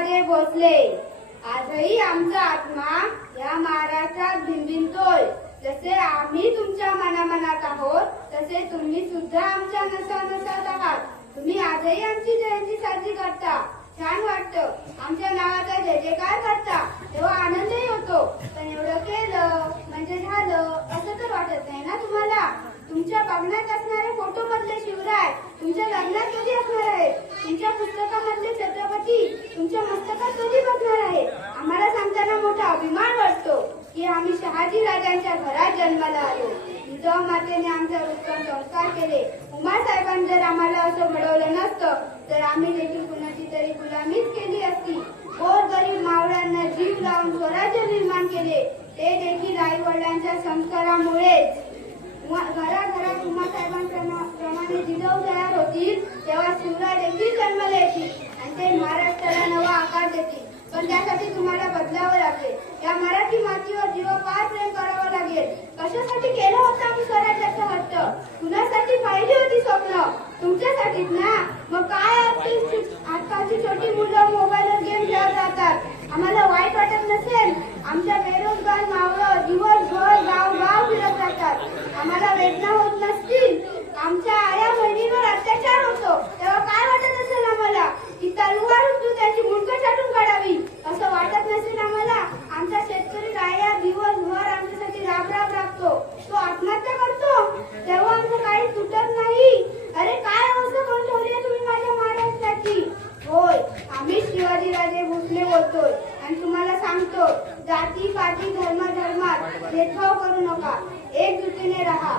राजे भोसले. आजही आमचा आत्मा या महाराष्ट्रात भिनभिनतोय. जसे आम्ही तुमच्या मनामनात आहोत तसे तुम्ही सुद्धा आमच्या नसानसात आहात. तुम्ही आजही आमची जयंती साजरी करता. छान वाटतं. आमच्या नावाचा जय जयकार करता तेव्हा आनंदही होतो. पण एवढं केलं म्हणजे झालं असं तर वाटत नाही ना तुम्हाला? तुमच्या बघण्यात असणारे फोटो मधले शिवराय तुमच्या लग्नात कधी असणार आहेत? तुमच्या पुस्तकामधले छत्रपती तुमच्या मस्तकात कधी बसणार आहेत? आम्हाला सांगताना मोठा अभिमान वाटतो की आम्ही शहाजी राजांच्या घरात जन्माला आलो. जिजाऊ मातेने आमच्यावर उत्तम संस्कार केले. उमासाहेबांनी जर आम्हाला असं घडवलं नसतं तर आम्ही देखील कुणाची तरी गुलामीच केली असती. गोरगरीब मावळ्यांना जीव लावून स्वराज्य निर्माण केले ते देखील आई वडिलांच्या संस्कारामुळेच. घराघरात उमासाहेबांप्रमाणे जिजाऊ तयार होतील तेव्हा शिवराय देखील जन्माला येतील आणि ते महाराष्ट्राला नवा आकार देतील. पण त्यासाठी तुम्हाला बदलावं लागेल. या मराठी मातीवर जीवापाड प्रेम करावं लागेल. कशासाठी केलं होतं आम्ही स्वराज्याचा हट्ट? कुणासाठी पाहिली होती स्वप्न? तुमच्यासाठीच ना. मग काय आजकालची छोटी मुलं मोबाईलवर गेम खेळत राहतात. आम्हाला वाईट वाटत नसेल? आमच्या बेरोजगार मावळं दिवसभर गाव फिरत राहतात. आम्हाला वेदना होत नसतील? आमच्या आया बहिणींवर अत्याचार होतो तेव्हा काय वाटत असेल आम्हाला? की तलवार उचलून त्यांची मुंडकं छाटून काढावी असं वाटत नसेल आम्हाला? आमचा शेतकरी राया दिवसभर आमच्यासाठी राबराब राबतो. तो आत्महत्या करतो तेव्हा आमचं काही तुटत नाही. अरे काय अवस्था करून ठेवली आहे तुम्ही माझ्या महाराष्ट्राची? होय, आम्ही शिवाजीराजे भोसले बोलतोय आणि तुम्हाला सांगतो जाती पाती धर्मात भेदभाव करू नका. एकजुटीने राहा.